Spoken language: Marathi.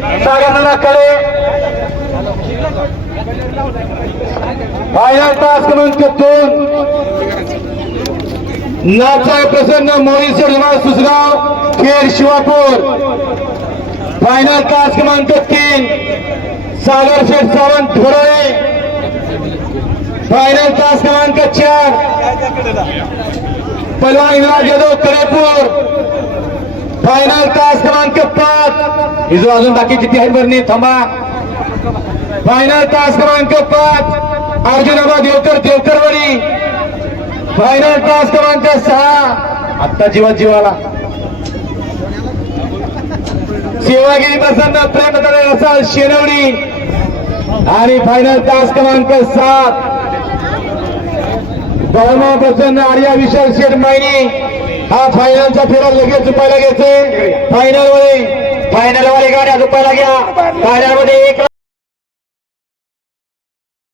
सागरला कडे. फायनल तास क्रमांक दोन नाचा प्रसन्न मोरी सिनेमा सुसगाव खेड शिवापूर. फायनल तास क्रमांक तीन सागर शेठ सावंत धुळे फायनल तास क्रमांक चार पलवान विराज यादव करेपूर फायनल तास क्रमांक पाच. ही जो अजून बाकीची किती आहेत बरणी थांबा. फायनल तास क्रमांक पाच. अर्जुनाबा देवकर देवकरवाडी फायनल तास क्रमांक सहा. आत्ता जीवा जीवाला. सेवागिरी प्रसन्न प्रेम असाल शेनवडी आणि फायनल तास क्रमांक सात. बहुमा प्रसन्न आर्या विशाल शेठ मायनी. हा फायनलचा फेरा लगेच झुपायला घ्यायचे. फायनलमध्ये फायनल वाली गाड्या झुपायला घ्या. फायनलमध्ये एक